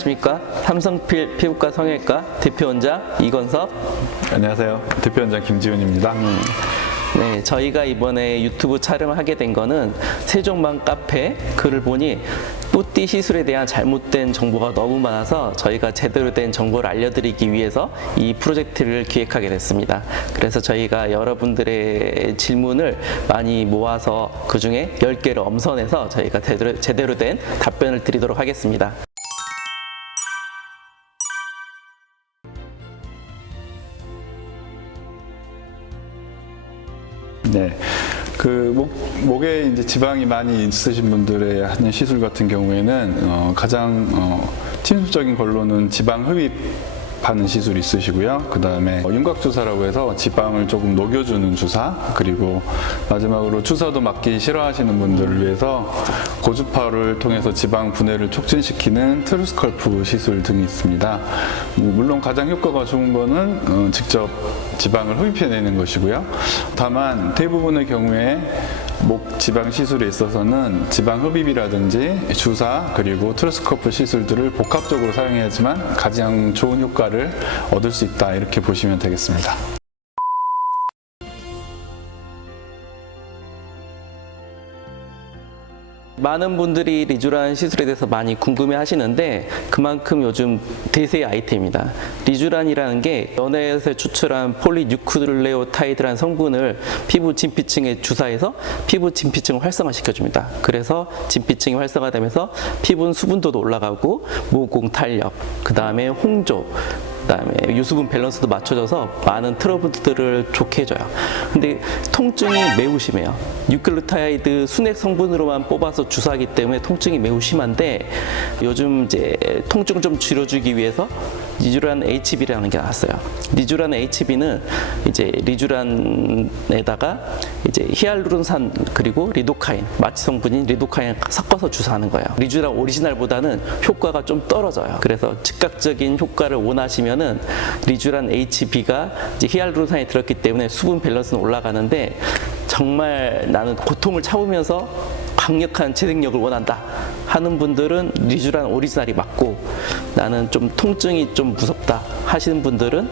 안녕하십니까. 삼성필 피부과 성형외과 대표원장 이건섭. 안녕하세요. 대표원장 김지훈입니다. 네, 저희가 이번에 유튜브 촬영을 하게 된 거는 세종만 카페 글을 보니 뿌띠 시술에 대한 잘못된 정보가 너무 많아서 저희가 제대로 된 정보를 알려드리기 위해서 이 프로젝트를 기획하게 됐습니다. 그래서 저희가 여러분들의 질문을 많이 모아서 그 중에 10개를 엄선해서 저희가 제대로 된 답변을 드리도록 하겠습니다. 네. 목에 이제 지방이 많이 있으신 분들의 하는 시술 같은 경우에는 가장 침수적인 걸로는 지방 흡입하는 시술이 있으시고요. 그 다음에 윤곽주사라고 해서 지방을 조금 녹여주는 주사, 그리고 마지막으로 주사도 맞기 싫어하시는 분들을 위해서 고주파를 통해서 지방 분해를 촉진시키는 트루스컬프 시술 등이 있습니다. 물론 가장 효과가 좋은 거는 직접 지방을 흡입해내는 것이고요. 다만 대부분의 경우에 목 지방 시술에 있어서는 지방 흡입이라든지 주사 그리고 트루스컬프 시술들을 복합적으로 사용해야지만 가장 좋은 효과를 얻을 수 있다, 이렇게 보시면 되겠습니다. 많은 분들이 리쥬란 시술에 대해서 많이 궁금해 하시는데 그만큼 요즘 대세의 아이템입니다. 리쥬란이라는 게 연애에서 추출한 폴리뉴클레오타이드라는 성분을 피부 진피층에 주사해서 피부 진피층을 활성화시켜줍니다. 그래서 진피층이 활성화되면서 피부 수분도도 올라가고 모공 탄력, 그 다음에 홍조, 그다음에 유수분 밸런스도 맞춰져서 많은 트러블들을 좋게 해줘요. 근데 통증이 매우 심해요. 뉴클레오타이드 순액 성분으로만 뽑아서 주사하기 때문에 통증이 매우 심한데 요즘 이제 통증을 좀 줄여주기 위해서 리쥬란 HB라는 게 나왔어요. 리쥬란 HB는 이제 리쥬란에다가 이제 히알루론산 그리고 리도카인, 마취 성분인 리도카인 섞어서 주사하는 거예요. 리쥬란 오리지널보다는 효과가 좀 떨어져요. 그래서 즉각적인 효과를 원하시면은 리쥬란 HB가 이제 히알루론산이 들었기 때문에 수분 밸런스는 올라가는데 정말 나는 고통을 참으면서 강력한 재생력을 원한다 하는 분들은 리쥬란 오리지널이 맞고, 나는 좀 통증이 좀 무섭다 하시는 분들은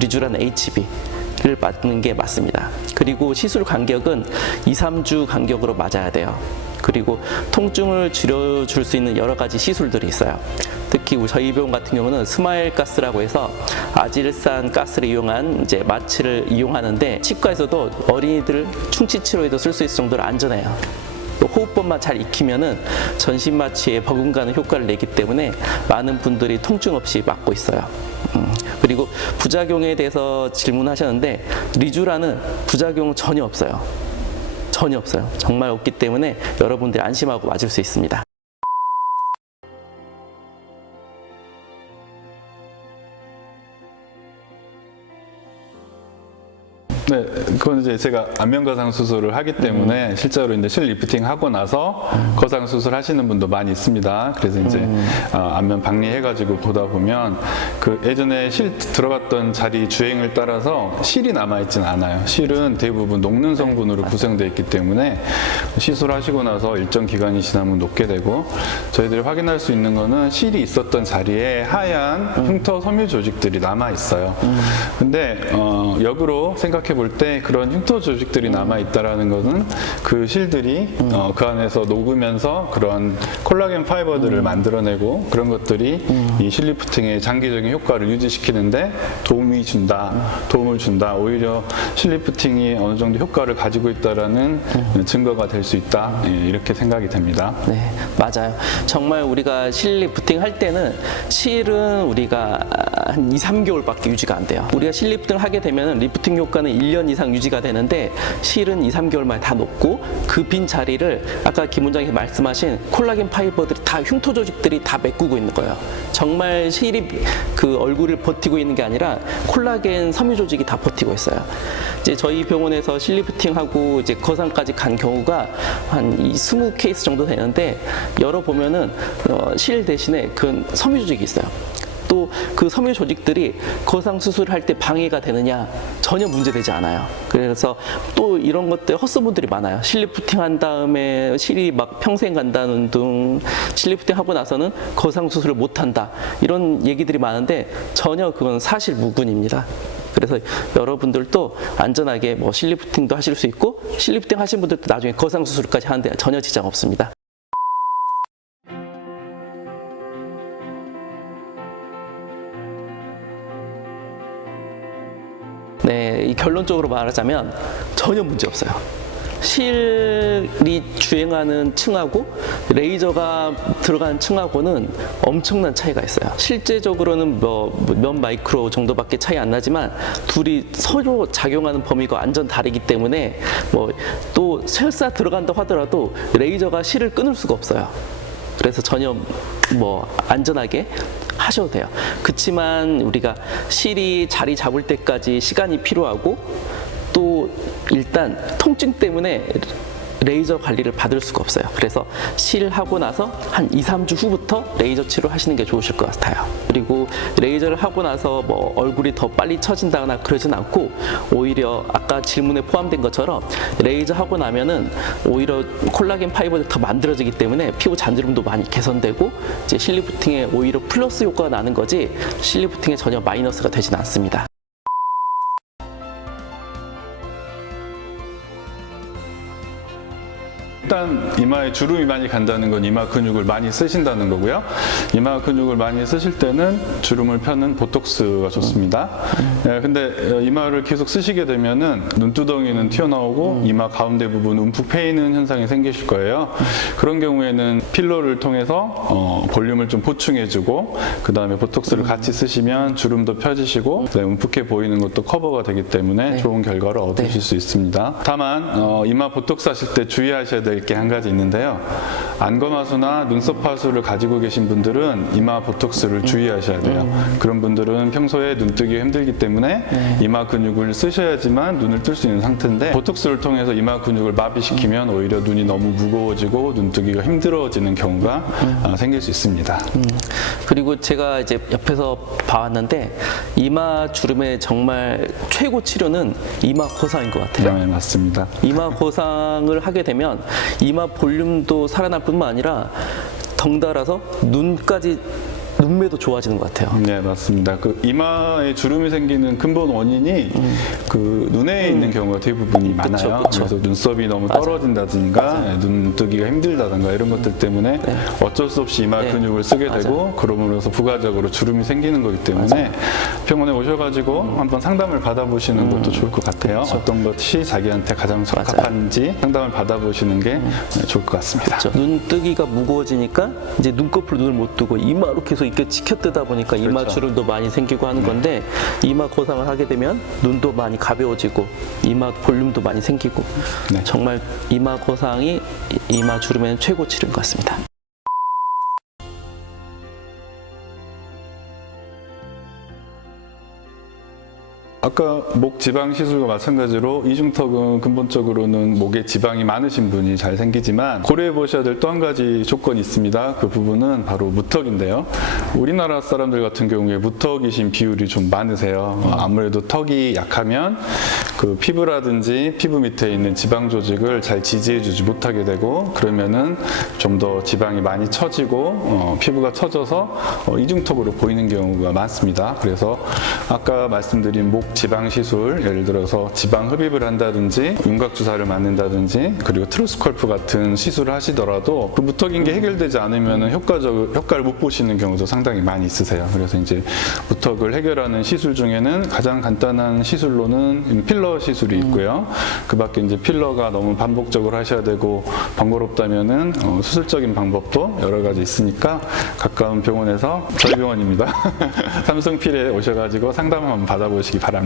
리쥬란 HB를 맞는 게 맞습니다. 그리고 시술 간격은 2-3주 간격으로 맞아야 돼요. 그리고 통증을 줄여줄 수 있는 여러 가지 시술들이 있어요. 특히 저희 병원 같은 경우는 스마일 가스라고 해서 아질산 가스를 이용한 이제 마취를 이용하는데 치과에서도 어린이들 충치 치료에도 쓸 수 있을 정도로 안전해요. 또 호흡법만 잘 익히면은 전신 마취에 버금가는 효과를 내기 때문에 많은 분들이 통증 없이 맞고 있어요. 그리고 부작용에 대해서 질문하셨는데 리쥬란은 부작용 전혀 없어요. 전혀 없어요. 정말 없기 때문에 여러분들이 안심하고 맞을 수 있습니다. 네, 그건 이제 제가 안면 거상 수술을 하기 때문에 실제로 이제 실 리프팅 하고 나서 거상 수술 하시는 분도 많이 있습니다. 그래서 이제 안면 박리해가지고 보다 보면 그 예전에 실 들어갔던 자리 주행을 따라서 실이 남아있진 않아요. 실은 대부분 녹는 성분으로 구성되어 있기 때문에 시술하시고 나서 일정 기간이 지나면 녹게 되고, 저희들이 확인할 수 있는 거는 실이 있었던 자리에 하얀 흉터 섬유 조직들이 남아 있어요. 근데 역으로 생각해 볼 때 그런 흉터 조직들이 남아 있다라는 것은 그 실들이 그 안에서 녹으면서 그런 콜라겐 파이버들을 만들어내고 그런 것들이 이 실리프팅의 장기적인 효과를 유지시키는데 도움을 준다. 오히려 실리프팅이 어느 정도 효과를 가지고 있다라는 증거가 될 수 있다. 이렇게 생각이 됩니다. 네, 맞아요. 정말 우리가 실 리프팅 할 때는 실은 우리가 한 2-3개월밖에 유지가 안 돼요. 우리가 실 리프팅을 하게 되면 리프팅 효과는 1년 이상 유지가 되는데 실은 2-3개월 만에 다 녹고 그 빈 자리를 아까 김 원장님이 말씀하신 콜라겐 파이버들이 다 흉터 조직들이 다 메꾸고 있는 거예요. 정말 실이 그 얼굴을 버티고 있는 게 아니라 콜라겐 섬유 조직이 다 버티고 있어요. 이제 저희 병원에서 실 리프팅하고 이제 거상까지 간 경우가 한 20케이스 정도 되는데 열어보면은 실 대신에 그 섬유 조직이 있어요. 또 그 섬유 조직들이 거상 수술을 할 때 방해가 되느냐? 전혀 문제되지 않아요. 그래서 또 이런 것들 헛소문들이 많아요. 실리프팅 한 다음에 실이 막 평생 간다는 등, 실리프팅 하고 나서는 거상 수술을 못 한다, 이런 얘기들이 많은데 전혀 그건 사실 무근입니다. 그래서 여러분들도 안전하게 뭐 실리프팅도 하실 수 있고, 실리프팅 하신 분들도 나중에 거상 수술까지 하는데 전혀 지장 없습니다. 네, 이 결론적으로 말하자면 전혀 문제 없어요. 실이 주행하는 층하고 레이저가 들어간 층하고는 엄청난 차이가 있어요. 실제적으로는 몇 마이크로 정도밖에 차이 안 나지만 둘이 서로 작용하는 범위가 완전 다르기 때문에 또 설사 들어간다 하더라도 레이저가 실을 끊을 수가 없어요. 그래서 전혀 안전하게 하셔도 돼요. 그렇지만 우리가 실이 자리 잡을 때까지 시간이 필요하고, 또 일단 통증 때문에 레이저 관리를 받을 수가 없어요. 그래서 실하고 나서 한 2, 3주 후부터 레이저 치료하시는 게 좋으실 것 같아요. 그리고 레이저를 하고 나서 얼굴이 더 빨리 처진다거나 그러진 않고, 오히려 아까 질문에 포함된 것처럼 레이저 하고 나면은 오히려 콜라겐 파이버들이 더 만들어지기 때문에 피부 잔주름도 많이 개선되고, 이제 실리프팅에 오히려 플러스 효과가 나는 거지 실리프팅에 전혀 마이너스가 되진 않습니다. 일단 이마에 주름이 많이 간다는 건 이마 근육을 많이 쓰신다는 거고요. 이마 근육을 많이 쓰실 때는 주름을 펴는 보톡스가 좋습니다. 근데 이마를 계속 쓰시게 되면은 눈두덩이는 튀어나오고 이마 가운데 부분 움푹 패이는 현상이 생기실 거예요. 그런 경우에는 필러를 통해서 볼륨을 좀 보충해주고, 그 다음에 보톡스를 같이 쓰시면 주름도 펴지시고, 움푹해 보이는 것도 커버가 되기 때문에 좋은 결과를 얻으실 수 있습니다. 다만 이마 보톡스 하실 때 주의하셔야 될 게 한 가지 있는데요. 안검하수나 눈썹 하수를 가지고 계신 분들은 이마 보톡스를 주의하셔야 돼요. 그런 분들은 평소에 눈뜨기 힘들기 때문에 이마 근육을 쓰셔야지만 눈을 뜰 수 있는 상태인데, 보톡스를 통해서 이마 근육을 마비시키면 오히려 눈이 너무 무거워지고 눈뜨기가 힘들어지는 경우가 생길 수 있습니다. 그리고 제가 이제 옆에서 봐왔는데, 이마 주름의 정말 최고 치료는 이마 거상인 것 같아요. 네, 맞습니다. 이마 거상을 하게 되면 이마 볼륨도 살아날 뿐만 아니라 덩달아서 눈매도 좋아지는 것 같아요. 네, 맞습니다. 그 이마에 주름이 생기는 근본 원인이 그 눈에 있는 경우가 대부분이 많아요. 그쵸. 그래서 눈썹이 너무 떨어진다든가 눈뜨기가 힘들다든가 이런 것들 때문에 어쩔 수 없이 이마 근육을 쓰게 되고, 그러므로서 부가적으로 주름이 생기는 거기 때문에 병원에 오셔가지고 한번 상담을 받아보시는 것도 좋을 것 같아요. 어떤 것이 자기한테 가장 적합한지 상담을 받아보시는 게 좋을 것 같습니다. 눈뜨기가 무거워지니까 이제 눈꺼풀 눈을 못 뜨고 이마로 계속 이렇게 치켜뜨다 보니까 이마 주름도 많이 생기고 하는 건데, 이마 거상을 하게 되면 눈도 많이 가벼워지고 이마 볼륨도 많이 생기고, 정말 이마 거상이 이마 주름에는 최고 치료인 것 같습니다. 아까 목 지방 시술과 마찬가지로 이중턱은 근본적으로는 목에 지방이 많으신 분이 잘 생기지만, 고려해 보셔야 될 또 한 가지 조건이 있습니다. 그 부분은 바로 무턱인데요. 우리나라 사람들 같은 경우에 무턱이신 비율이 좀 많으세요. 아무래도 턱이 약하면 그 피부라든지 피부 밑에 있는 지방 조직을 잘 지지해 주지 못하게 되고, 그러면은 좀 더 지방이 많이 처지고 피부가 처져서 이중턱으로 보이는 경우가 많습니다. 그래서 아까 말씀드린 목 지방 시술, 예를 들어서 지방 흡입을 한다든지 윤곽 주사를 맞는다든지, 그리고 트루스컬프 같은 시술을 하시더라도 그 무턱인 게 해결되지 않으면 효과를 못 보시는 경우도 상당히 많이 있으세요. 그래서 이제 무턱을 해결하는 시술 중에는 가장 간단한 시술로는 필러 시술이 있고요. 그 밖에 이제 필러가 너무 반복적으로 하셔야 되고 번거롭다면은 수술적인 방법도 여러 가지 있으니까 가까운 병원에서, 저희 병원입니다. 삼성필에 오셔가지고 상담 한번 받아보시기 바랍니다.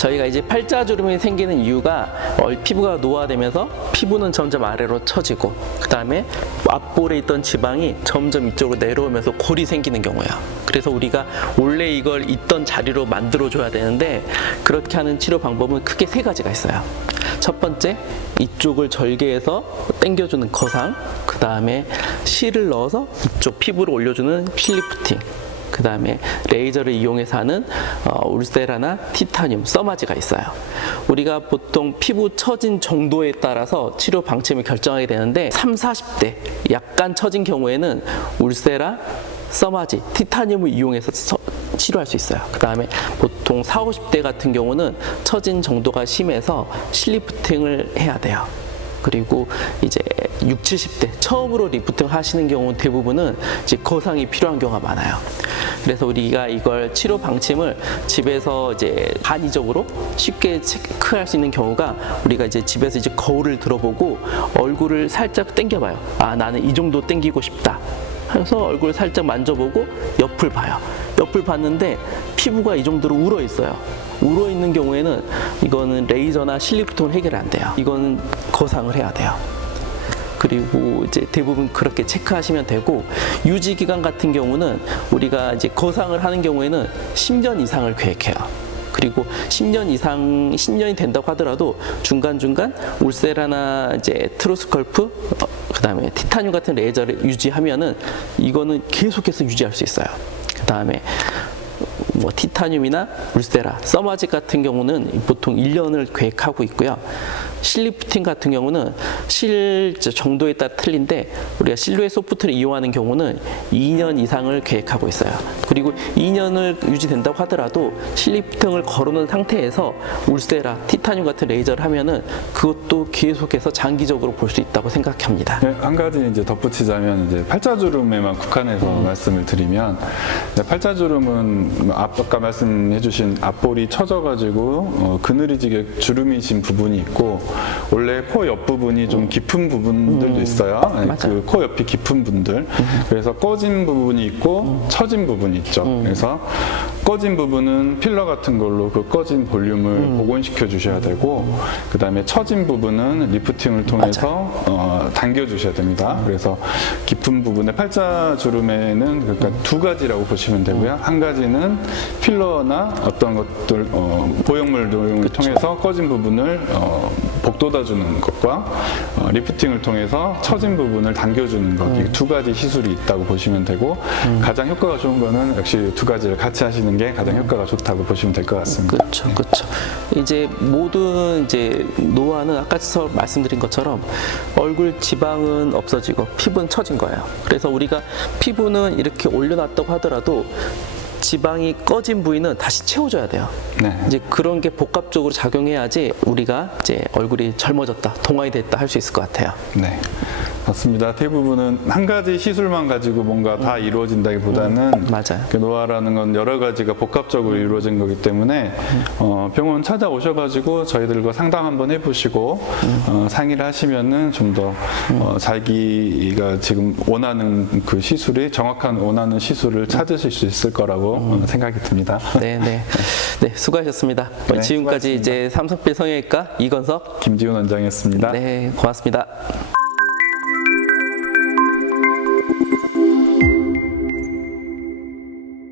저희가 이제 팔자주름이 생기는 이유가 피부가 노화되면서 피부는 점점 아래로 처지고 그 다음에 앞볼에 있던 지방이 점점 이쪽으로 내려오면서 골이 생기는 경우야. 그래서 우리가 원래 이걸 있던 자리로 만들어줘야 되는데 그렇게 하는 치료 방법은 크게 세 가지가 있어요. 첫 번째, 이쪽을 절개해서 당겨주는 거상, 그 다음에 실을 넣어서 이쪽 피부를 올려주는 실리프팅, 그 다음에 레이저를 이용해서 하는 울세라나 티타늄, 써마지가 있어요. 우리가 보통 피부 처진 정도에 따라서 치료 방침을 결정하게 되는데 30, 40대 약간 처진 경우에는 울세라, 써마지, 티타늄을 이용해서 치료할 수 있어요. 그 다음에 보통 40, 50대 같은 경우는 처진 정도가 심해서 실리프팅을 해야 돼요. 그리고 이제 60, 70대 처음으로 리프팅 하시는 경우 대부분은 이제 거상이 필요한 경우가 많아요. 그래서 우리가 이걸 치료 방침을 집에서 이제 간이적으로 쉽게 체크할 수 있는 경우가 우리가 이제 집에서 이제 거울을 들어보고 얼굴을 살짝 당겨봐요. 아, 나는 이 정도 당기고 싶다. 해서 얼굴을 살짝 만져보고 옆을 봐요. 옆을 봤는데 피부가 이 정도로 울어 있어요. 울어 있는 경우에는 이거는 레이저나 실리프팅은 해결 안 돼요. 이거는 거상을 해야 돼요. 그리고 이제 대부분 그렇게 체크하시면 되고, 유지 기간 같은 경우는 우리가 이제 거상을 하는 경우에는 10년 이상을 계획해요. 그리고 10년 이상, 10년이 된다고 하더라도 중간중간 울세라나 이제 트루스컬프, 그 다음에 티타늄 같은 레이저를 유지하면은 이거는 계속해서 유지할 수 있어요. 그 다음에 뭐 티타늄이나 울세라, 써마지 같은 경우는 보통 1년을 계획하고 있고요. 실리프팅 같은 경우는 실 정도에 따라 틀린데 우리가 실루엣 소프트를 이용하는 경우는 2년 이상을 계획하고 있어요. 그리고 2년을 유지된다고 하더라도 실리프팅을 걸어놓은 상태에서 울세라, 티타늄 같은 레이저를 하면은 그것도 계속해서 장기적으로 볼 수 있다고 생각합니다. 네, 한 가지 이제 덧붙이자면 이제 팔자주름에만 국한해서 말씀을 드리면, 팔자주름은 아까 말씀해주신 앞볼이 처져가지고 그늘이지게 주름이신 부분이 있고, 원래 코 옆 부분이 좀 깊은 부분들도 있어요. 그 코 옆이 깊은 분들. 그래서 꺼진 부분이 있고 처진 부분이 있죠. 그래서 꺼진 부분은 필러 같은 걸로 그 꺼진 볼륨을 복원시켜 주셔야 되고, 그 다음에 처진 부분은 리프팅을 통해서 당겨 주셔야 됩니다. 그래서 깊은 부분의 팔자주름에는 그러니까 두 가지라고 보시면 되고요. 한 가지는 필러나 어떤 것들 보형물 등을 통해서 꺼진 부분을 복돋아주는 것과 리프팅을 통해서 처진 부분을 당겨주는 것, 이 두 가지 시술이 있다고 보시면 되고, 가장 효과가 좋은 거는 역시 두 가지를 같이 하시는 게 가장 효과가 좋다고 보시면 될 것 같습니다. 그렇죠, 그렇죠. 이제 모든 이제 노화는 아까 말씀드린 것처럼 얼굴 지방은 없어지고 피부는 처진 거예요. 그래서 우리가 피부는 이렇게 올려놨다고 하더라도 지방이 꺼진 부위는 다시 채워줘야 돼요. 네. 이제 그런 게 복합적으로 작용해야지 우리가 이제 얼굴이 젊어졌다, 동안이 됐다 할 수 있을 것 같아요. 네, 맞습니다. 대부분은 한 가지 시술만 가지고 뭔가 다 이루어진다기보다는 맞아요. 그 노화라는 건 여러 가지가 복합적으로 이루어진 거기 때문에 병원 찾아오셔가지고 저희들과 상담 한번 해보시고 상의를 하시면은 좀 더 자기가 지금 원하는 그 시술이 정확한 원하는 시술을 찾으실 수 있을 거라고 생각이 듭니다. 네, 네, 네, 수고하셨습니다. 네, 지금까지 수고하셨습니다. 이제 삼성필 성형외과 이건석, 김지훈 원장이었습니다. 네, 고맙습니다.